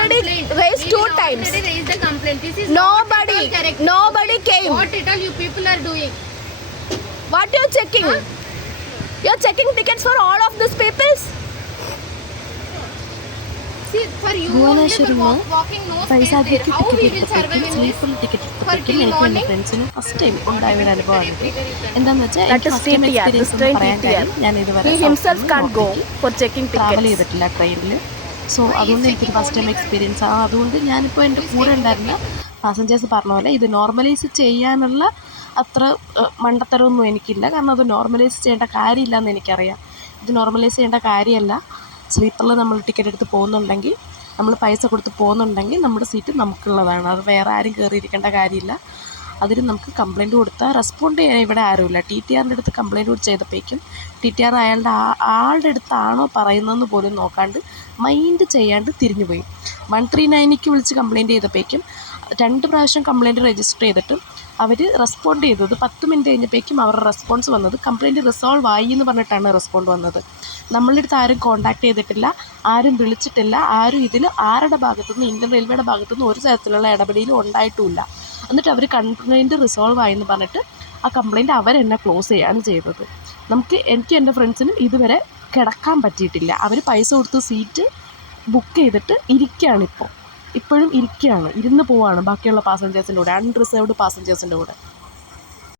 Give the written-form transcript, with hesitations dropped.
already raised 2 times. Already raised the complaint. This is Nobody came. What it all you people are doing? What you checking? You're checking tickets for all of these peoples? See, for you ഭുവനേശ്വരിൽ only for walking no space പൈസാക്ക് there. How we ticket will survive എടുത്തപ്പോഴേക്കും in this? Sleeper ticket For എടുത്തപ്പോഴേക്കും till എനിക്ക് എൻ്റെ morning? ഫ്രണ്ട്സിന് first time ഉണ്ടായ ഒരു അനുഭവമാണ്. എന്താണെന്ന് വെച്ചാൽ That എനിക്ക് is first time TTR, experience this train പറയാൻ TTR. കാര്യം ഞാൻ ഇതുവരെ He himself can't go for checking travel tickets. ചെയ്തിട്ടില്ല ട്രെയിനിൽ. സോ അതുകൊണ്ട് എനിക്കൊരു ഫസ്റ്റ് ടൈം എക്സ്പീരിയൻസ് ആണ്. അതുകൊണ്ട് ഞാനിപ്പോൾ എൻ്റെ കൂടെ ഉണ്ടായിരുന്ന പാസഞ്ചേഴ്സ് പറഞ്ഞ പോലെ ഇത് നോർമലൈസ് ചെയ്യാനുള്ള അത്ര മണ്ടത്തരമൊന്നും എനിക്കില്ല. കാരണം അത് നോർമലൈസ് ചെയ്യേണ്ട കാര്യമില്ല എന്ന് എനിക്കറിയാം. ഇത് നോർമലൈസ് ചെയ്യേണ്ട കാര്യമല്ല. സ്ലീപ്പറിൽ നമ്മൾ ടിക്കറ്റ് എടുത്ത് പോകുന്നുണ്ടെങ്കിൽ, നമ്മൾ പൈസ കൊടുത്ത് പോകുന്നുണ്ടെങ്കിൽ നമ്മുടെ സീറ്റ് നമുക്കുള്ളതാണ്. അത് വേറെ ആരും കയറിയിരിക്കേണ്ട കാര്യമില്ല. അതിന് നമുക്ക് കംപ്ലയിൻറ്റ് കൊടുത്താൽ റെസ്പോണ്ട് ചെയ്യാൻ ഇവിടെ ആരുമില്ല. TTRൻ്റെ അടുത്ത് കംപ്ലയിൻറ്റ് കൂടി ചെയ്തപ്പോഴേക്കും TTR അയാളുടെ ആളുടെ അടുത്താണോ പറയുന്നതെന്ന് പോലും നോക്കാണ്ട് മൈൻഡ് ചെയ്യാണ്ട് തിരിഞ്ഞു പോയി. 139ക്ക് വിളിച്ച് കംപ്ലയിൻറ്റ് ചെയ്തപ്പോഴേക്കും 2 പ്രാവശ്യം കംപ്ലയിൻറ്റ് രജിസ്റ്റർ ചെയ്തിട്ടും അവർ റെസ്പോണ്ട് ചെയ്തത് 10 മിനിറ്റ് കഴിഞ്ഞപ്പോഴേക്കും അവരുടെ റെസ്പോൺസ് വന്നത് കംപ്ലയിൻറ്റ് റിസോൾവ് ആയി എന്ന് പറഞ്ഞിട്ടാണ് റെസ്പോണ്ട് വന്നത്. നമ്മളുടെ അടുത്ത് ആരും കോൺടാക്ട് ചെയ്തിട്ടില്ല, ആരും വിളിച്ചിട്ടില്ല, ആരും ഇതിൽ ആരുടെ ഭാഗത്തുനിന്ന് ഇന്ത്യൻ റെയിൽവേയുടെ ഭാഗത്തുനിന്ന് ഒരു തരത്തിലുള്ള ഇടപെടലും ഉണ്ടായിട്ടുമില്ല. എന്നിട്ട് അവർ കംപ്ലയിൻറ്റ് റിസോൾവ് ആയെന്ന് പറഞ്ഞിട്ട് ആ കംപ്ലയിൻറ്റ് അവരെന്നെ ക്ലോസ് ചെയ്യാണ് ചെയ്തത്. എനിക്ക് എൻ്റെ ഫ്രണ്ട്സിനും ഇതുവരെ കിടക്കാൻ പറ്റിയിട്ടില്ല. അവർ പൈസ കൊടുത്ത് സീറ്റ് ബുക്ക് ചെയ്തിട്ട് ഇപ്പോഴും ഇരിക്കുകയാണ്, ഇരുന്ന് പോവാണ് ബാക്കിയുള്ള പാസഞ്ചേഴ്സിൻ്റെ കൂടെ, അൺറിസർവ്ഡ് പാസഞ്ചേഴ്സിൻ്റെ കൂടെ.